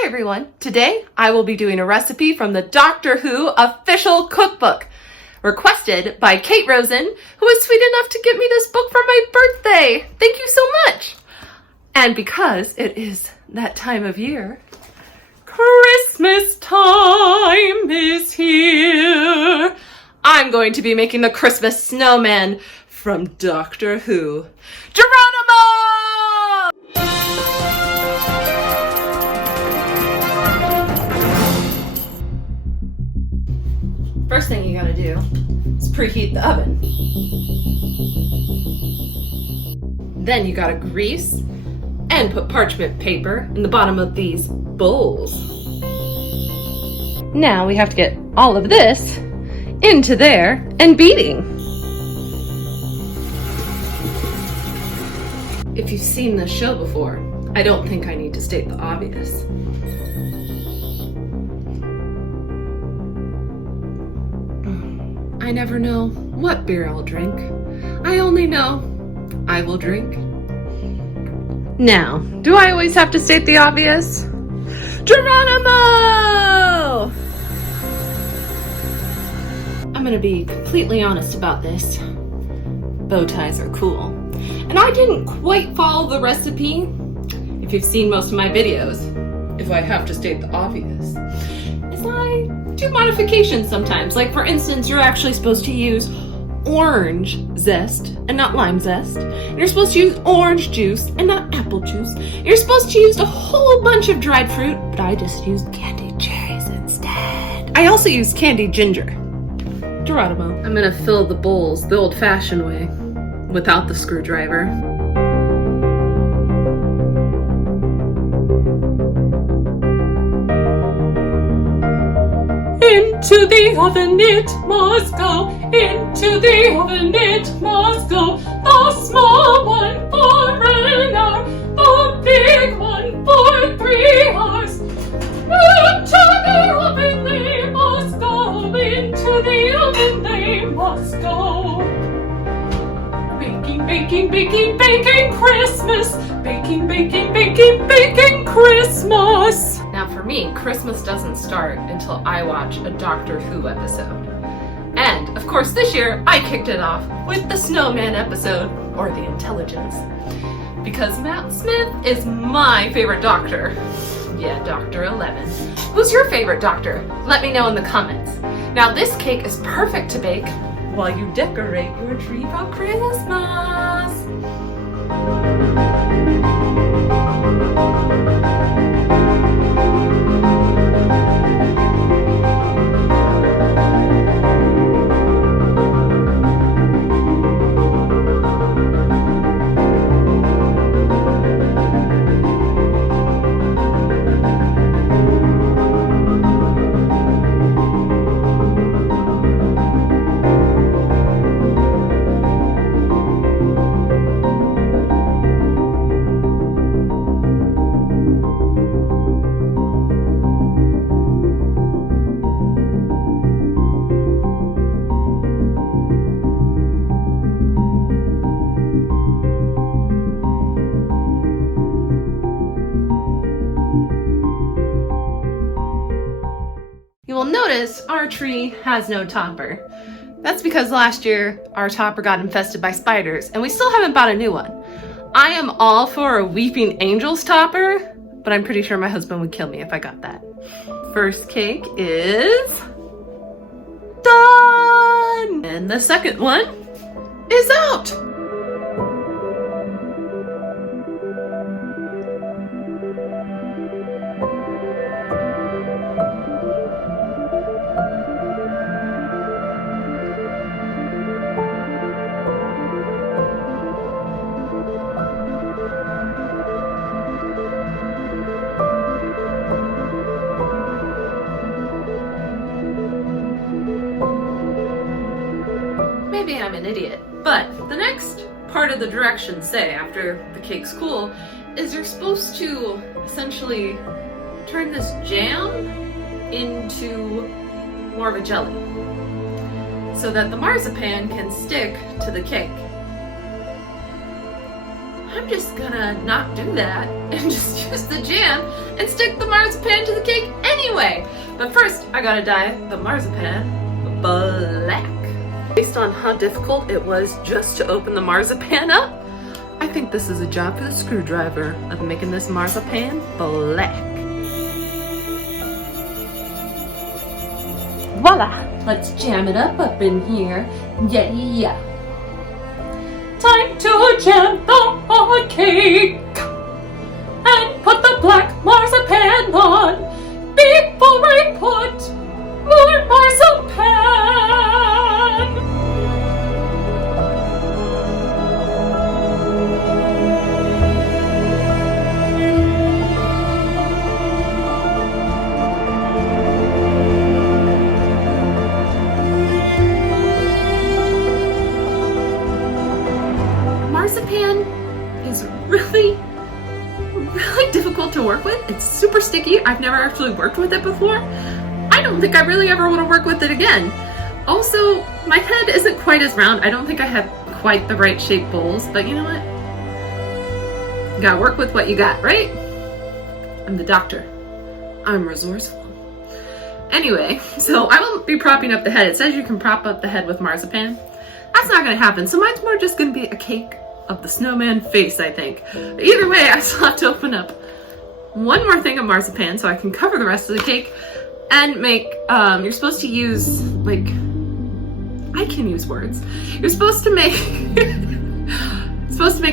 Hi everyone! Today I will be doing a recipe from the Doctor Who official cookbook, requested by Kate Rosen, who was sweet enough to get me this book for my birthday. Thank you so much! And because it is that time of year, Christmas time is here. I'm going to be making the Christmas Snowman from Doctor Who. Geronimo! First thing you gotta do is preheat the oven. Then you gotta grease and put parchment paper in the bottom of these bowls. Now we have to get all of this into there and beating. If you've seen this show before, I don't think I need to state the obvious. I never know what beer I'll drink. I only know I will drink. Now, do I always have to state the obvious? Geronimo! I'm gonna be completely honest about this. Bow ties are cool. And I didn't quite follow the recipe. If you've seen most of my videos, if I have to state the obvious, is I do modifications sometimes. Like for instance, you're actually supposed to use orange zest and not lime zest. And you're supposed to use orange juice and not apple juice. You're supposed to use a whole bunch of dried fruit, but I just used candied cherries instead. I also used candied ginger. Geronimo. I'm gonna fill the bowls the old-fashioned way, without the screwdriver. Into the oven it must go, into the oven it must go. The small one for an hour, the big one for 3 hours. Into the oven they must go, into the oven they must go. Baking, baking, baking, baking Christmas. Baking, baking, baking, baking Christmas. Now for me, Christmas doesn't start until I watch a Doctor Who episode. And of course this year I kicked it off with the Snowman episode, or the Intelligence. Because Matt Smith is my favorite Doctor. Yeah, Dr. 11. Who's your favorite Doctor? Let me know in the comments. Now this cake is perfect to bake while you decorate your tree for Christmas. You will notice our tree has no topper. That's because last year our topper got infested by spiders and we still haven't bought a new one. I am all for a Weeping Angels topper, but I'm pretty sure my husband would kill me if I got that. First cake is done! And the second one is out! Maybe I'm an idiot, but the next part of the directions say, after the cake's cool, is you're supposed to essentially turn this jam into more of a jelly so that the marzipan can stick to the cake. I'm just gonna not do that and just use the jam and stick the marzipan to the cake anyway. But first, I gotta dye the marzipan black. Based on how difficult it was just to open the marzipan up, I think this is a job for the screwdriver of making this marzipan black. Voila! Let's jam it up in here. Yeah. Time to jam the cake and put the black marzipan on before I put more marzipan. Marzipan is really difficult to work with. It's super sticky. I've never actually worked with it before. I don't think I really ever want to work with it again. Also, my head isn't quite as round. I don't think I have quite the right shaped bowls, but you know what? You gotta work with what you got, right? I'm the doctor. I'm resourceful. Anyway, so I won't be propping up the head. It says you can prop up the head with marzipan. That's not gonna happen, so mine's more just gonna be a cake of the snowman face, I think. But either way, I still have to open up one more thing of marzipan so I can cover the rest of the cake and make, you're supposed to use, like, I can use words. You're supposed to make,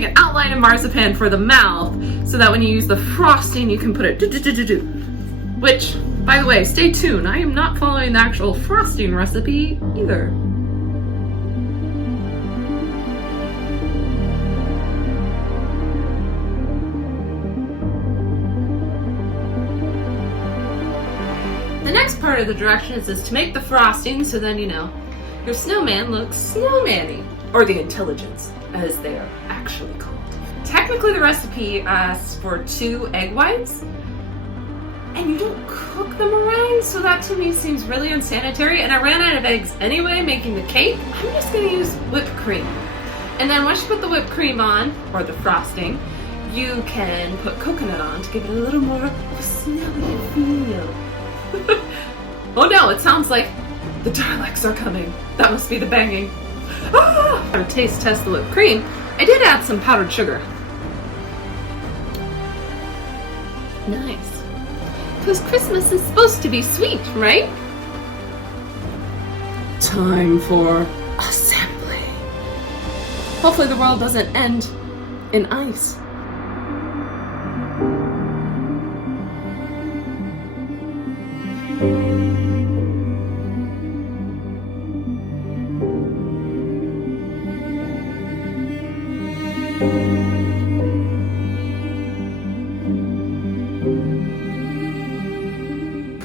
an outline of marzipan for the mouth so that when you use the frosting, you can put it which, by the way, stay tuned. I am not following the actual frosting recipe either. The next part of the directions is to make the frosting so then, you know, your snowman looks snowman-y, or the intelligence, as they are actually called. Technically, the recipe asks for 2 egg whites, and you don't cook the meringue, so that to me seems really unsanitary, and I ran out of eggs anyway making the cake. I'm just gonna use whipped cream. And then once you put the whipped cream on, or the frosting, you can put coconut on to give it a little more of a snowy feel. Oh no, it sounds like the Daleks are coming. That must be the banging. Ah! I'm gonna taste test the whipped cream. I did add some powdered sugar. Nice. Because Christmas is supposed to be sweet, right? Time for assembly. Hopefully the world doesn't end in ice.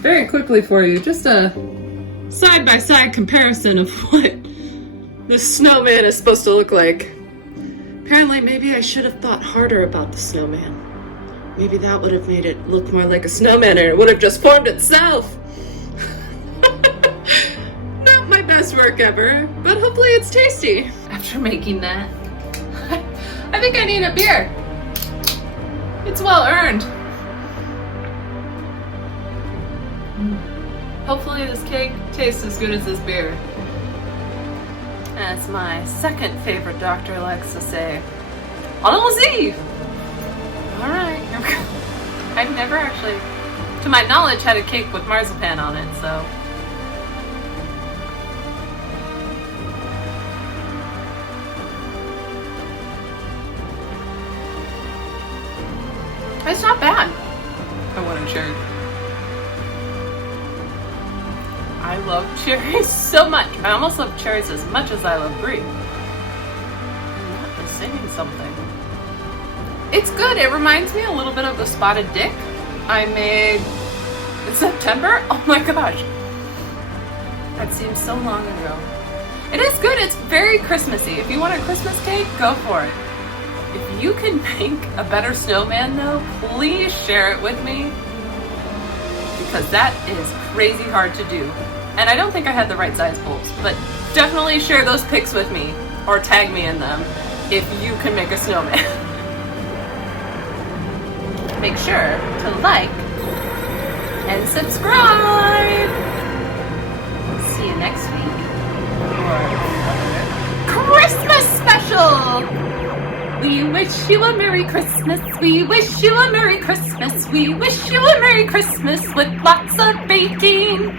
Very quickly for you, just a side-by-side comparison of what this snowman is supposed to look like. Apparently, maybe I should have thought harder about the snowman. Maybe that would have made it look more like a snowman and it would have just formed itself. Not my best work ever, but hopefully it's tasty. After making that, I think I need a beer. It's well earned. Hopefully this cake tastes as good as this beer. As my second favorite doctor likes to say, allons-y! Alright, here we go. I've never actually, to my knowledge, had a cake with marzipan on it, so. It's not bad. I want a cherry. I love cherries so much. I almost love cherries as much as I love brie. I'm not just saying something. It's good. It reminds me a little bit of the spotted dick I made in September. Oh my gosh. That seems so long ago. It is good. It's very Christmassy. If you want a Christmas cake, go for it. If you can make a better snowman though, please share it with me. Because that is crazy hard to do. And I don't think I had the right size bowls, but definitely share those pics with me or tag me in them if you can make a snowman. Make sure to like, and subscribe. See you next week for Christmas special. We wish you a Merry Christmas. We wish you a Merry Christmas. We wish you a Merry Christmas with lots of baking.